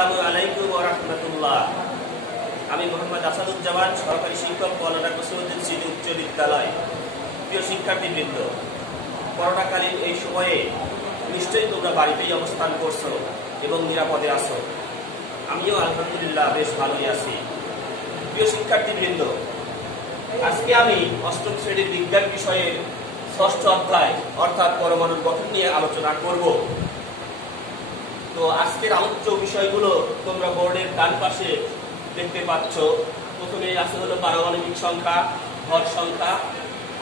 আসসালামু আলাইকুম ওয়া রাহমাতুল্লাহ। আমি মোহাম্মদ আসাদুজ্জামান, সহকারী শিক্ষক, মৌলানা কসিমউদ্দিন সিটি উচ্চ বিদ্যালয়। প্রিয় শিক্ষার্থীবৃন্দ, করোনাকালীন এই সময়ে নিশ্চয়ই তোমরা বাড়িতেই অবস্থান করছো এবং নিরাপদে আছো। আমিও আলহামদুলিল্লাহ বেশ ভালোই আছি। প্রিয় শিক্ষার্থীবৃন্দ, আজকে আমি অষ্টম শ্রেণীর বিজ্ঞান বিষয়ের ষষ্ঠ অধ্যায় অর্থাৎ পরমাণুর গঠন নিয়ে আলোচনা করব। তো আজকের আলোচ্য বিষয়গুলো তোমরা বোর্ডের ডান পাশে দেখতে পাচ্ছ। প্রথমে আছে হলো পারমাণবিক সংখ্যা, ভর সংখ্যা,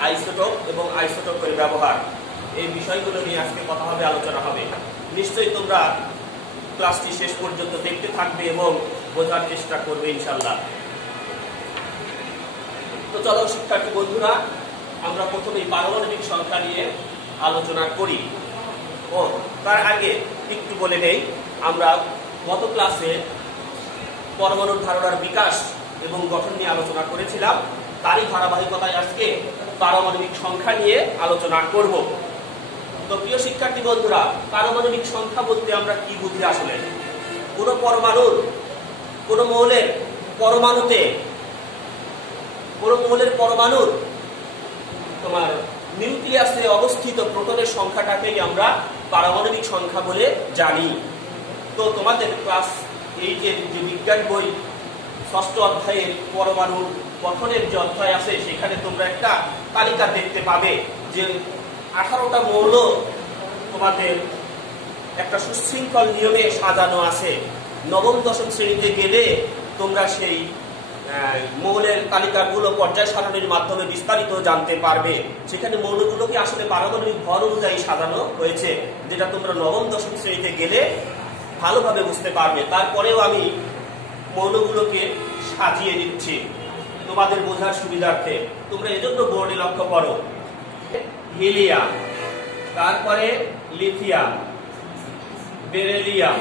আইসোটোপ এবং আইসোটোপের ব্যবহার। এই বিষয়গুলো নিয়ে আজকে কথা হবে, আলোচনা হবে। নিশ্চয়ই তোমরা ক্লাসটি শেষ পর্যন্ত দেখতে থাকবে এবং বোঝার চেষ্টা করবে ইনশাআল্লাহ। তো চলো শিক্ষার্থী বন্ধুরা, আমরা প্রথমেই পারমাণবিক সংখ্যা নিয়ে আলোচনা করি। ও তার আগে একটু বলে নেই, আমরা গত ক্লাসে পরমাণুর ধারণার বিকাশ এবং গঠন নিয়ে আলোচনা করেছিলাম। তারই ধারাবাহিকতায় আজকে পারমাণবিক সংখ্যা নিয়ে আলোচনা করব। তো প্রিয় শিক্ষার্থী বন্ধুরা, পারমাণবিক সংখ্যা বলতে আমরা কি বুঝি? আসলে কোনো পরমাণুর, কোনো মৌলের পরমাণুর তোমার নিউক্লিয়াসে অবস্থিত প্রোটনের সংখ্যাটাকেই আমরা পারমাণবিক সংখ্যা বলে জানি। তো তোমাদের ক্লাস 8 এর যে বিজ্ঞান বই ষষ্ঠ অধ্যায়ের পরমাণুর গঠনের যে অধ্যায় আছে, সেখানে তোমরা একটা তালিকা দেখতে পাবে যে 18টা মৌল তোমাদের একটা সুশৃঙ্খল নিয়মে সাজানো আছে। নবম দশম শ্রেণীতে গেলে তোমরা সেই মৌলের তালিকাগুলো পর্যায় সারণীর মাধ্যমে বিস্তারিত জানতে পারবে। সেখানে মৌলগুলোকে আসলে পারমাণবিক ভর অনুযায়ী সাজানো হয়েছে, যেটা তোমরা নবম দশম শ্রেণীতে গেলে ভালোভাবে বুঝতে পারবে। তারপরেও আমি মৌলগুলোকে সাজিয়ে দিচ্ছি তোমাদের বোঝার সুবিধার্থে। তোমরা এজন্য বোর্ডে লক্ষ্য করো। হিলিয়াম, তারপরে লিথিয়াম, বেরিলিয়াম,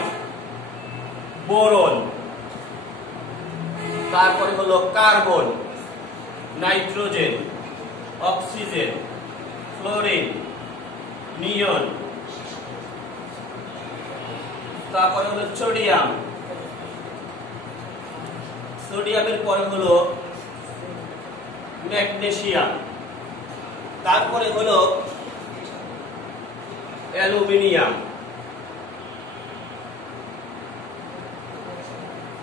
বোরন, তারপরে হলো কার্বন, নাইট্রোজেন, অক্সিজেন, ফ্লোরিন, নিয়ন, তারপরে হলো সোডিয়াম, সোডিয়ামের পরে হলো ম্যাগনেসিয়াম, তারপরে হলো অ্যালুমিনিয়াম,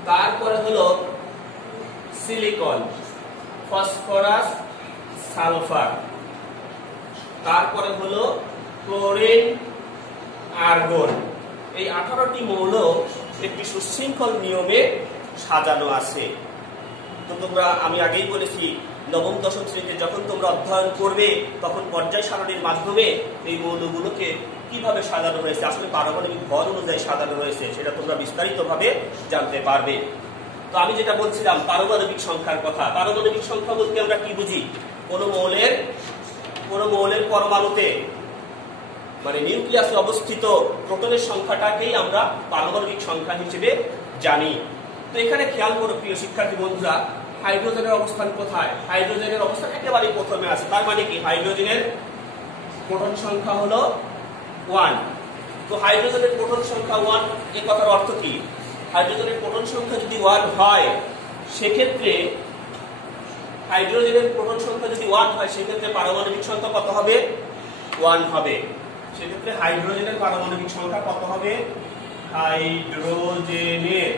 তারপরে হলো সিলিকন, ফসফরাস, সালফার, তারপরে হলো ক্লোরিন, আর্গন। এই 18টি মৌল একটি সুশৃঙ্খল নিয়মে সাজানো আছে। তো তোমরা, আমি আগেই বলেছি, নবম দশম শ্রেণীতে যখন তোমরা অধ্যয়ন করবে তখন পর্যায় সারণীর মাধ্যমে এই মৌলগুলোকে কিভাবে সাজানো হয়েছে, আসলে পারমাণবিক ভর অনুযায়ী সাজানো হয়েছে, সেটা তোমরা বিস্তারিতভাবে জানতে পারবে। তো আমি যেটা বলছিলাম পারমাণবিক সংখ্যার কথা। পারমাণবিক সংখ্যা বলতে আমরা কি বুঝি? কোনো মৌলের পরমাণুতে মানে নিউক্লিয়াসে অবস্থিত প্রোটনের সংখ্যাটাকেই আমরা পারমাণবিক সংখ্যা হিসেবে জানি। তো এখানে খেয়াল করো প্রিয় শিক্ষার্থী বন্ধুরা, হাইড্রোজেনের অবস্থান কোথায়? হাইড্রোজেনের অবস্থান একেবারে প্রথমে আছে। তার মানে কি? হাইড্রোজেনের প্রোটন সংখ্যা হলো 1। তো হাইড্রোজেনের প্রোটন সংখ্যা 1, এই কথার অর্থ কি? হাইড্রোজেনের প্রোটন সংখ্যা যদি 1 হয়, সেক্ষেত্রে হাইড্রোজেনের প্রোটন সংখ্যা যদি 1 হয়, সেক্ষেত্রে পারমাণবিক সংখ্যা কত হবে? 1 হবে। সেক্ষেত্রে হাইড্রোজেনের পারমাণবিক সংখ্যা কত হবে? হাইড্রোজেনের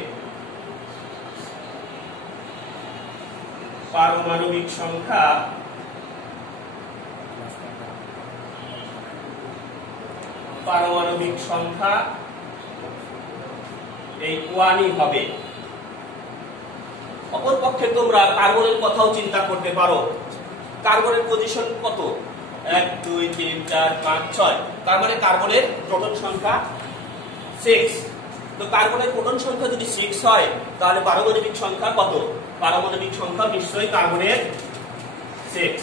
পারমাণবিক সংখ্যা এই 1ই হবে। অপরপক্ষে তোমরা কার্বনের কথাও চিন্তা করতে পারো। কার্বনের পজিশন কত? 1 2 3 4 5 6। তার মানে কার্বনের প্রোটন সংখ্যা 6। তো কার্বনের প্রোটন সংখ্যা যদি 6 হয়, তাহলে পারমাণবিক সংখ্যা কত? পারমাণবিক সংখ্যা নিশ্চয়ই কার্বনের 6।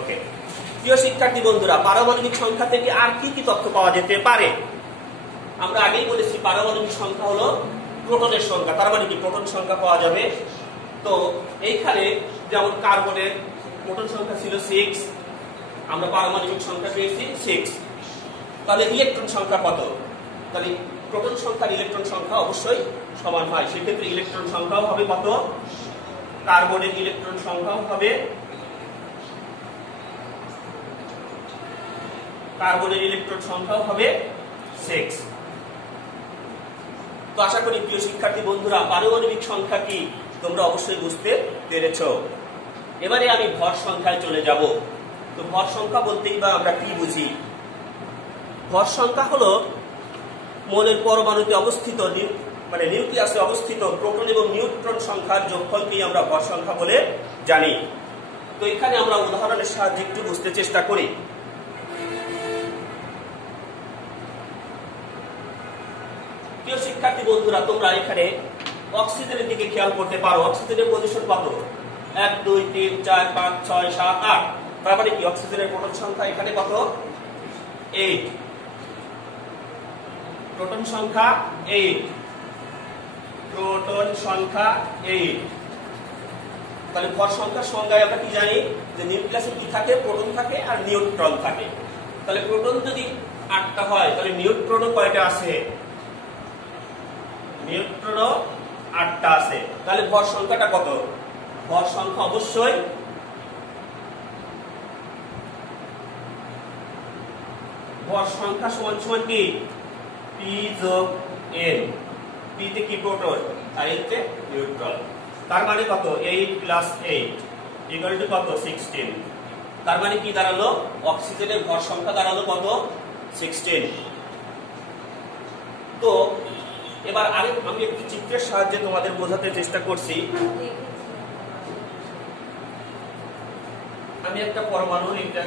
ওকে প্রিয় শিক্ষার্থী বন্ধুরা, পারমাণবিক সংখ্যা থেকে আর কি কি তথ্য পাওয়া যেতে পারে? আমরা আগেই বলেছি পারমাণবিক সংখ্যা হলো প্রোটনের সংখ্যা। তার মানে কি? প্রোটন সংখ্যা পাওয়া যাবে। তো এইখানে যেমন কার্বনের প্রোটন সংখ্যা ছিল 6, আমরা পারমাণবিক সংখ্যা পেয়েছি 6। তাহলে ইলেকট্রন সংখ্যা কত? তাহলে প্রোটন সংখ্যা আর ইলেকট্রন সংখ্যা অবশ্যই সমান হয়। সেক্ষেত্রে ইলেকট্রন সংখ্যাও হবে কত, কার্বনের ইলেকট্রন সংখ্যাও হবে, কার্বনের ইলেকট্রন সংখ্যাও হবে 6। তো আশা করি প্রিয় শিক্ষার্থী বন্ধুরা পারমাণবিক সংখ্যা কি তোমরা অবশ্যই বুঝতে পেরেছো। এবারে আমি ভর সংখ্যায় চলে যাব। তো ভর সংখ্যা বলতেই বা আমরা কি বুঝি? ভর সংখ্যা হলো মৌলের পরমাণুতে অবস্থিত মানে নিউক্লিয়াসে অবস্থিত প্রোটন এবং নিউট্রন সংখ্যার যোগফলকেই আমরা ভর সংখ্যা বলে জানি। তো এখানে আমরা উদাহরণের সাহায্যে একটু বুঝতে চেষ্টা করি। প্রিয় শিক্ষার্থী বন্ধুরা তোমরা এখানে অক্সিজেনের দিকে খেয়াল করতে পারো। অক্সিজেনের পজিশন কত? 1 2 3 4 5 6 7 8। তার মানে কি অক্সিজেনের প্রোটন সংখ্যা এখানে কত? 8। প্রোটন সংখ্যা 8, প্রোটন সংখ্যা 8। তাহলে ভর সংখ্যার সংজ্ঞায় আমরা কি জানি যে নিউক্লিয়াসে কি থাকে, প্রোটন থাকে আর নিউট্রন থাকে। তাহলে প্রোটন যদি 8টা হয় তাহলে নিউট্রনও কয়টা আছে? নিউট্রনও 8টা আছে। তাহলে ভর সংখ্যাটা কত? ভর সংখ্যা অবশ্যই ভর সংখ্যা সমান সমান কি p যোগ n। p তে কি প্রোটন আর n তে নিউট্রন। তার মানে কত? 8 প্লাস 8 ইকুয়াল টু কত? 16। তার মানে কি দাঁড়ালো? অক্সিজেনের ভর সংখ্যা দাঁড়ালো কত? 16। তো এবার আমি একটু চিত্রের সাহায্যে তোমাদের বোঝাতে চেষ্টা করছি। আমি একটা পরমাণু, এটা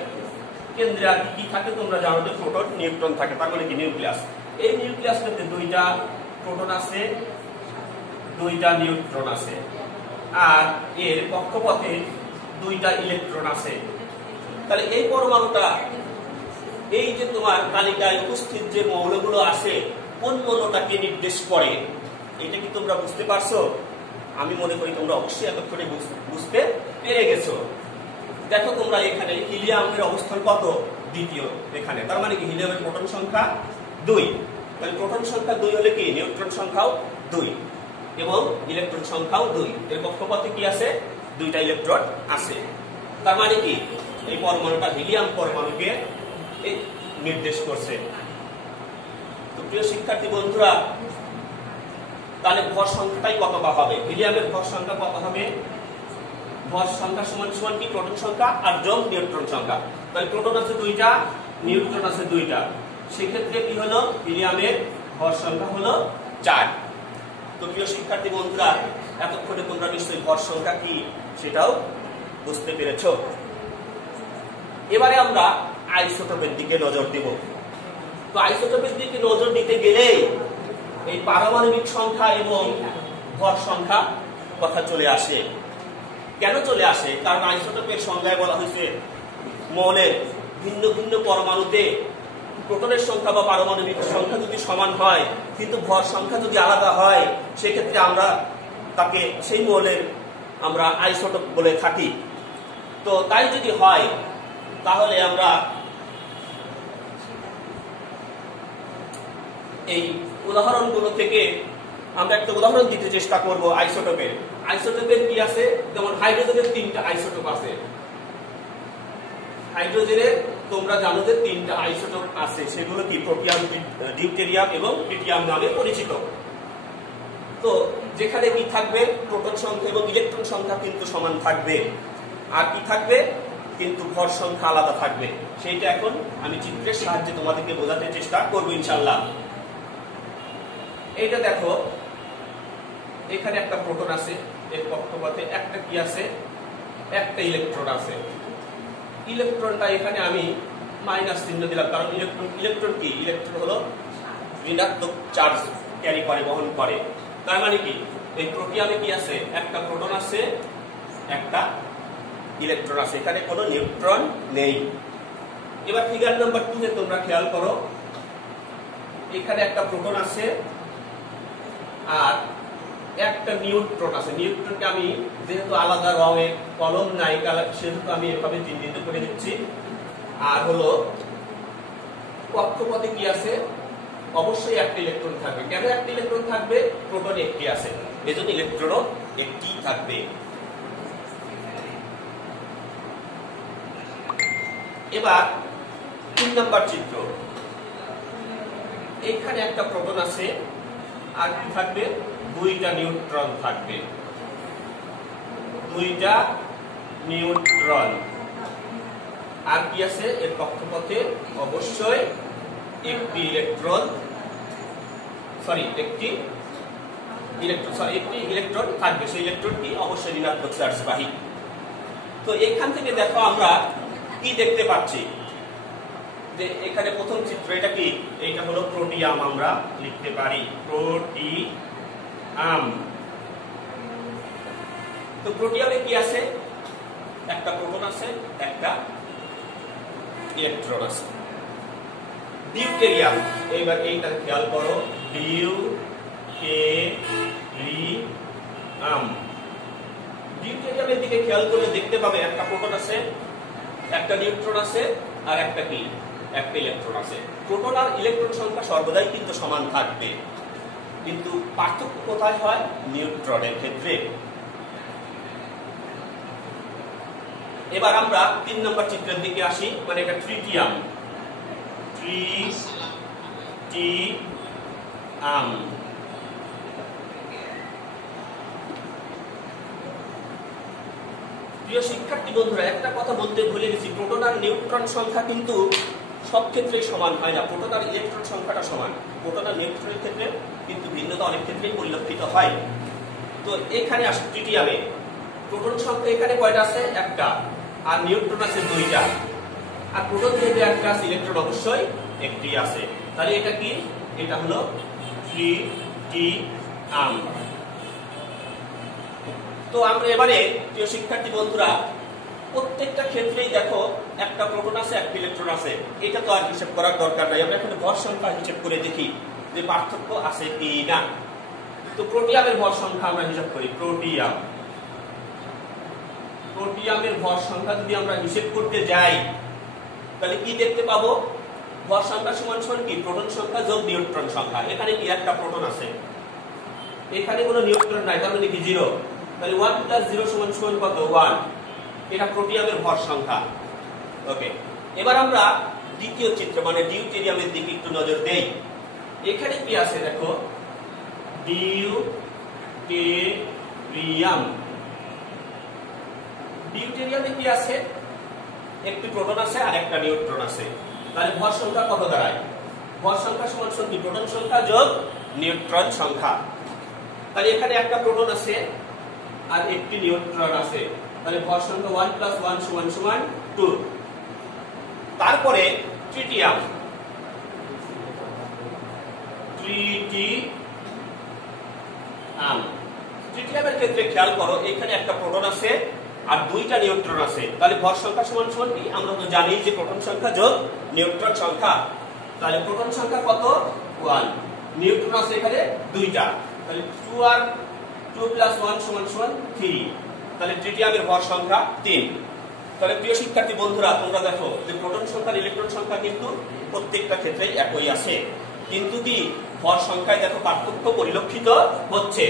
কেন্দ্রে আর কি থাকে তোমরা জানো যে প্রোটন নিউট্রন থাকে। তার মানে কি নিউক্লিয়াস। এই নিউক্লিয়াসটাতে 2টা প্রোটন আছে, 2টা নিউট্রন আছে, আর এর কক্ষপথে 2টা ইলেকট্রন আছে। তাহলে এই পরমাণুটা এই যে তোমার তালিকায় উপস্থিত যে মৌলগুলো আছে কোন মৌলটাকে নির্দেশ করে এটা কি তোমরা বুঝতে পারছো? আমি মনে করি তোমরা অবশ্যই এতক্ষণে বুঝতে পেরে গেছো। দেখো তোমরা এখানে হিলিয়ামের অবস্থান কত? দ্বিতীয় এখানে। তার মানে কি হিলিয়ামের প্রোটন সংখ্যা 2। তাহলে প্রোটন সংখ্যা 2 হলে কি নিউট্রন সংখ্যাও 2 এবং ইলেকট্রন সংখ্যাও 2। এর কক্ষপথে কি আছে? 2টা ইলেকট্রন আছে। তার মানে কি এই পরমাণুটা হিলিয়াম পরমাণুকে নির্দেশ করছে। তো প্রিয় শিক্ষার্থী বন্ধুরা তাহলে ভর সংখ্যাটাই কত বা হবে? হিলিয়ামের ভর সংখ্যা কত হবে? ভর সংখ্যা সমান সমান কি প্রোটন সংখ্যা আর যোগ নিউট্রন সংখ্যা। তাহলে প্রোটন আছে 2টা, নিউট্রন আছে 2টা। সেক্ষেত্রে কি হলো? হিলিয়ামের ভর সংখ্যা হলো 4। তো প্রিয় শিক্ষার্থী বন্ধুরা এতক্ষণে তোমরা নিশ্চয়ই ভর সংখ্যা কি সেটাও বুঝতে পেরেছো। এবারে আমরা আইসোটোপের দিকে নজর দেব। তো আইসোটোপের দিকে নজর দিতে গেলে এই পারমাণবিক সংখ্যা এবং ভর সংখ্যা কথা চলে আসে। কেন চলে আসে? কারণ আইসোটোপের সংজ্ঞায় বলা হয়েছে মৌলের ভিন্ন ভিন্ন পরমাণুতে প্রোটনের সংখ্যা বা পারমাণবিক সংখ্যা যদি সমান হয় কিন্তু ভর সংখ্যা যদি আলাদা হয় সেক্ষেত্রে আমরা তাকে সেই মৌলের আমরা আইসোটোপ বলে থাকি। তো তাই যদি হয় তাহলে আমরা এই উদাহরণগুলো থেকে আমরা একটা উদাহরণ দিতে চেষ্টা করব আইসোটোপের। আইসোটোপের কি আছে? যেমন হাইড্রোজেনের 3টা আইসোটোপ আছে। হাইড্রোজেনের তোমরা জানো যে 3টা আইসোটোপ আছে, সেগুলো কি প্রোটিয়াম, ডিউটেরিয়াম এবং ট্রিটিয়াম নামে পরিচিত। তো যেখানে কি থাকবে? প্রোটন সংখ্যা এবং ইলেকট্রন সংখ্যা কিন্তু সমান থাকবে, আর কি থাকবে? কিন্তু ভর সংখ্যা আলাদা থাকবে। সেইটা এখন আমি চিত্রের সাহায্যে তোমাদেরকে বোঝাতে চেষ্টা করব ইনশাআল্লাহ। এইটা দেখো, এখানে একটা প্রোটন আছে, এর কক্ষপথে একটা কি আছে? একটা ইলেকট্রন আছে। ইলেকট্রনটা এখানে আমি মাইনাস চিহ্ন দিলাম, কারণ ইলেকট্রন কি? ইলেকট্রন হলো ঋণাত্মক চার্জ ক্যারি করে, বহন করে। তার মানে কি এই প্রোটিয়ামে কি আছে? একটা প্রোটন আছে, একটা ইলেকট্রন আছে, এখানে কোনো নিউট্রন নেই। এবার ফিগার নাম্বার 2 এ তোমরা খেয়াল করো, এখানে একটা প্রোটন আছে আর একটা নিউট্রন আছে। নিউট্রনকে আমি যেহেতু আলাদা রঙে কলম নাই সেহেতু আমি এভাবে চিহ্নিত করে দিচ্ছি। আর হলো কক্ষপথে কি আছে? অবশ্যই একটা ইলেকট্রন থাকবে। কেন একটা ইলেকট্রন থাকবে? প্রোটন একটি আছে, এজন্য ইলেকট্রনও একটি থাকবে। এবার 3 নাম্বার চিত্র। এখানে একটা প্রোটন আছে, আর কি থাকবে? দুইটা নিউট্রন থাকবে, দুইটা নিউট্রন। আর কি আছে? এর কক্ষপথে অবশ্যই একটি ইলেকট্রন থাকবে। সেই ইলেকট্রনটি অবশ্যই ঋণাত্মক চার্জবাহী। তো এখান থেকে দেখো আমরা কি দেখতে পাচ্ছি, যে এখানে প্রথম চিত্র, এটা কি? এটা হলো প্রোটিয়াম, আমরা লিখতে পারি প্রোটিয়াম। তো প্রোটিয়ামে কি আছে? একটা প্রোটন আছে, একটা ইলেকট্রন আছে। ডিউটেরিয়াম, এইবার এইটা খেয়াল করো, ডিউটেরিয়ামের দিকে খেয়াল করলে দেখতে পাবে একটা প্রোটন আছে, একটা নিউট্রন আছে, আর একটা কি? একটা ইলেকট্রন আছে। প্রোটন আর ইলেকট্রন সংখ্যা সর্বদাই কিন্তু সমান থাকবে, কিন্তু পার্থক্য কোথায় হয়? নিউট্রনের ক্ষেত্রে। এবার আমরা 3 নম্বর চিত্রের দিকে আসি, মানে এটা ট্রিটিয়াম। প্রিয় শিক্ষার্থী বন্ধুরা, একটা কথা বলতে ভুলে গেছি, প্রোটন আর নিউট্রন সংখ্যা কিন্তু সব ক্ষেত্রেই সমান হয় না। প্রোটন আর ইলেকট্রন সংখ্যাটা সমান, প্রোটন আর নিউট্রনের ক্ষেত্রে কিন্তু ভিন্নতা অনেক ক্ষেত্রেই পরিলক্ষিত হয়। তো এখানে আসে ট্রিটিয়ামে প্রোটন সংখ্যা এখানে কয়টা আছে? একটা, আর নিউট্রন আছে দুইটা। আর প্রোটন যেহেতু একটা আছে, ইলেকট্রন অবশ্যই একটি আছে। তাহলে এটা কি? এটা হলো ট্রিটিয়াম। তো আমরা এবারে প্রিয় শিক্ষার্থী বন্ধুরা, প্রত্যেকটা ক্ষেত্রেই দেখো একটা প্রোটন আছে, একটা ইলেকট্রন আছে। এটা তো আর হিসাব করার দরকার নাই, আমরা এখানে ভর সংখ্যা হিসাব করে দেখি যে পার্থক্য আছে কি না। তো প্রোটিয়ামের ভর সংখ্যা আমরা হিসাব করি। প্রোটিয়ামের ভর সংখ্যা যদি আমরা হিসাব করতে যাই, তাহলে কি দেখতে পাবো? ভর সংখ্যা সমান সমান কি? প্রোটন সংখ্যা যোগ নিউট্রন সংখ্যা। এখানে কি? একটা প্রোটন আছে, এখানে কোনো নিউট্রন নাই, তার মানে কি? 0। তাহলে 1 + 0 = কত? 1। এটা প্রোটিয়ামের ভর সংখ্যা। ওকে, এবার আমরা দ্বিতীয় চিত্র মানে ডিউটেরিয়ামের দিকে একটু নজর দেই। এখানে কি আছে দেখো? ডিউটেরিয়ামে কি আছে? একটি প্রোটন আছে আর একটা নিউট্রন আছে। তাহলে ভর সংখ্যা কত দাঁড়ায়? ভর সংখ্যা সমান সমান কি? প্রোটন সংখ্যা যোগ নিউট্রন সংখ্যা। তাহলে এখানে একটা প্রোটন আছে আর একটি নিউট্রন আছে, তাহলে ভর সংখ্যা 1 + 1 = 2। তারপরে ট্রিটিয়াম, ট্রিটিয়ামের ক্ষেত্রে খেয়াল করো, এখানে একটা প্রোটন আছে আর দুইটা নিউট্রন আছে। তাহলে ভর সংখ্যা সমান সমান কি? আমরা তো জানি যে প্রোটন সংখ্যা যোগ নিউট্রন সংখ্যা। তাহলে প্রোটন সংখ্যা কত? 1, নিউট্রন আছে এখানে দুইটা, তাহলে 2 + 1 = 3। তাহলে ট্রিটিয়ামের ভর সংখ্যা 3। তাহলে প্রিয় শিক্ষার্থী বন্ধুরা, তোমরা দেখো যে প্রোটন সংখ্যা আর ইলেকট্রন সংখ্যা কিন্তু প্রত্যেকটা ক্ষেত্রেই একই আছে, কিন্তু কি ভর সংখ্যায় দেখো পার্থক্য পরিলক্ষিত হচ্ছে।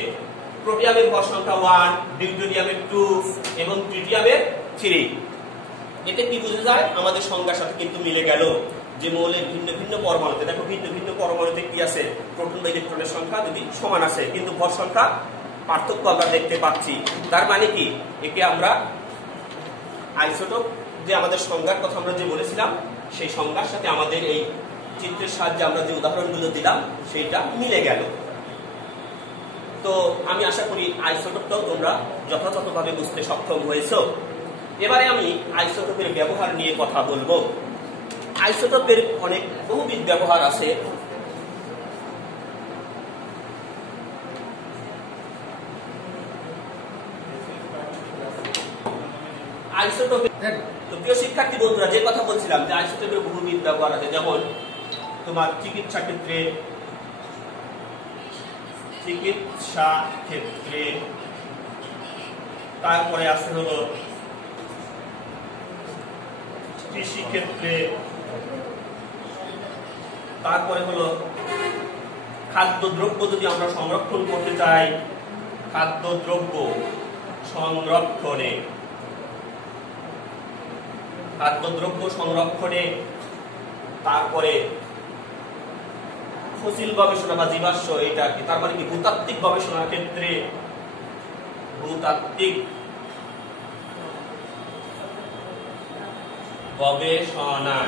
প্রোটিয়ামের ভর সংখ্যা 1, ডিউটেরিয়ামের 2 এবং ট্রিটিয়ামের 3। এতে কি বোঝা যায়? আমাদের সংখ্যার সাথে কিন্তু মিলে গেল যে মৌলের ভিন্ন ভিন্ন পরমাণুতে, দেখো ভিন্ন ভিন্ন পরমাণুতে কি আছে? প্রোটন বা ইলেকট্রনের সংখ্যা যদি সমান আছে, কিন্তু ভর সংখ্যা পার্থক্য আমরা দেখতে পাচ্ছি। তার মানে কি? একে আমরা আইসোটোপ, যে আমাদের সংজ্ঞার কথা আমরা যে বলেছিলাম, সেই সংজ্ঞার সাথে আমাদের এই চিত্রের সাহায্যে আমরা যে উদাহরণগুলো দিলাম সেইটা মিলে গেল। তো আমি আশা করি আইসোটোপটাও তোমরা যথাযথভাবে বুঝতে সক্ষম হয়েছো। এবারে আমি আইসোটোপের ব্যবহার নিয়ে কথা বলবো। আইসোটোপের অনেক বহুবিধ ব্যবহার আছে। আইসোটোপের, তো প্রিয় শিক্ষার্থী বন্ধুরা, যে কথা বলছিলাম যে আইসোটোপের বহুবিধ ব্যবহার আছে, যেমন তোমার চিকিৎসা ক্ষেত্রে, তারপরে আছে হলো কৃষি ক্ষেত্রে, তারপরে হলো খাদ্যদ্রব্য যদি আমরা সংরক্ষণ করতে চাই, খাদ্যদ্রব্য সংরক্ষণে তারপরে ফসিল গবেষণা বা জীবাশ্ম, এটা কি তার মানে কি ভূতাত্ত্বিক গবেষণার ক্ষেত্রে ভূতাত্ত্বিক গবেষণা।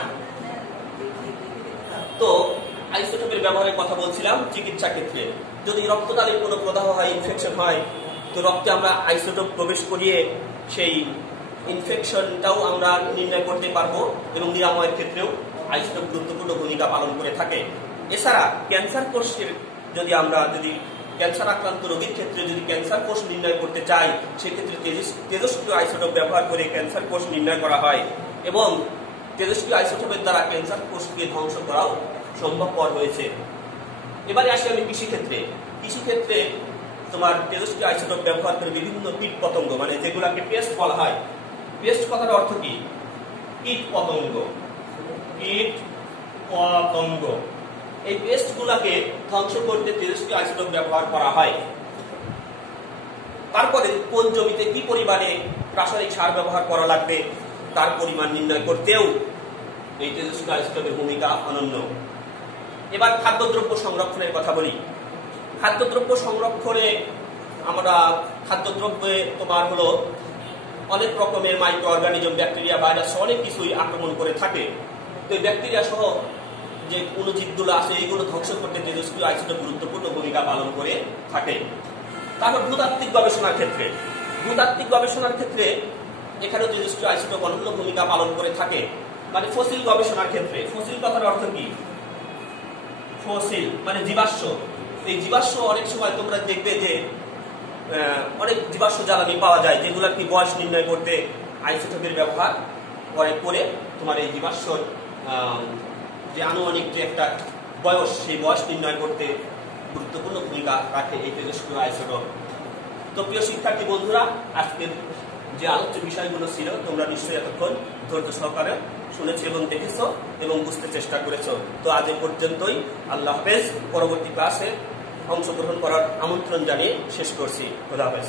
তো আইসোটোপের ব্যবহারের কথা বলছিলাম চিকিৎসা ক্ষেত্রে। যদি রক্তনালীর কোনো প্রদাহ হয়, ইনফেকশন হয়, তো রক্তে আমরা আইসোটোপ প্রবেশ করিয়ে সেই ইনফেকশনটাও আমরা নির্ণয় করতে পারবো এবং নিরাময়ের ক্ষেত্রেও আইসোটোপ গুরুত্বপূর্ণ ভূমিকা পালন করে থাকে। এছাড়া ক্যান্সার কোষের যদি ক্যান্সার আক্রান্ত রোগীর ক্ষেত্রে যদি ক্যান্সার কোষ নির্ণয় করতে চাই, সেক্ষেত্রে তেজস্ক্রিয় আইসোটোপ ব্যবহার করে ক্যান্সার কোষ নির্ণয় করা হয় এবং তেজস্ক্রিয় আইসোটোপের দ্বারা ক্যান্সার কোষকে ধ্বংস করাও সম্ভবপর হয়েছে। এবারে আসি আমি কৃষিক্ষেত্রে তোমার তেজস্ক্রিয় আইসোটোপ ব্যবহার করে বিভিন্ন কীট পতঙ্গ, মানে যেগুলাকে পেস্ট বলা হয়। পেস্ট কথার অর্থ কি? কীট পতঙ্গ। এই পেস্ট গুলাকে ধ্বংস করতে তেজস্ক্রিয় আইসোটোপ ব্যবহার করা হয়। তারপরে কোন জমিতে কি পরিমাণে রাসায়নিক সার ব্যবহার করা লাগবে তার পরিমাণ নির্ণয় করতেও এই তেজস্ক্রিয় আইসোটোপের ভূমিকা অনন্য। এবার খাদ্যদ্রব্য সংরক্ষণের কথা বলি। খাদ্যদ্রব্য সংরক্ষণে আমরা খাদ্যদ্রব্যে তোমার হলো অনেক রকমের মাইক্রো অর্গানিজম, ব্যাকটেরিয়া, ভাইরাস অনেক কিছুই আক্রমণ করে থাকে। তো এই ব্যাকটেরিয়া সহ যে অণুজীবগুলো আছে এইগুলো ধ্বংস করতে তেজস্ক্রিয় আইসোটোপ গুরুত্বপূর্ণ ভূমিকা পালন করে থাকে। তারপর ভূতাত্ত্বিক গবেষণার ক্ষেত্রে এখানেও তেজস্ক্রিয় আইসোটোপ অনন্য ভূমিকা পালন করে থাকে। মানে ফসিল গবেষণার ক্ষেত্রে, ফসিল কথার অর্থ কি? ফসিল মানে জীবাশ্ম। এই জীবাশ্ম অনেক সময় তোমরা দেখবে যে অনেক জীবাশ্ম জ্বালানি পাওয়া যায় যেগুলোর কি বয়স নির্ণয় করতে আইসোটোপের ব্যবহার করে তোমার এই জীবাশ্ম যে আনুমানিক যে একটা বয়স, সেই বয়স নির্ণয় করতে গুরুত্বপূর্ণ ভূমিকা রাখে এই তেজস্ক্রিয় আইসোটোপ। তো প্রিয় শিক্ষার্থী বন্ধুরা, আজকের যে আলোচ্য বিষয়গুলো ছিল তোমরা নিশ্চয়ই এতক্ষণ ধৈর্য সহকারে শুনেছো এবং দেখেছো এবং বুঝতে চেষ্টা করেছো। তো আজ এ পর্যন্তই। আল্লাহ হাফেজ। পরবর্তী ক্লাসে অংশগ্রহণ করার আমন্ত্রণ জানিয়ে শেষ করছি। খোদা হাফেজ।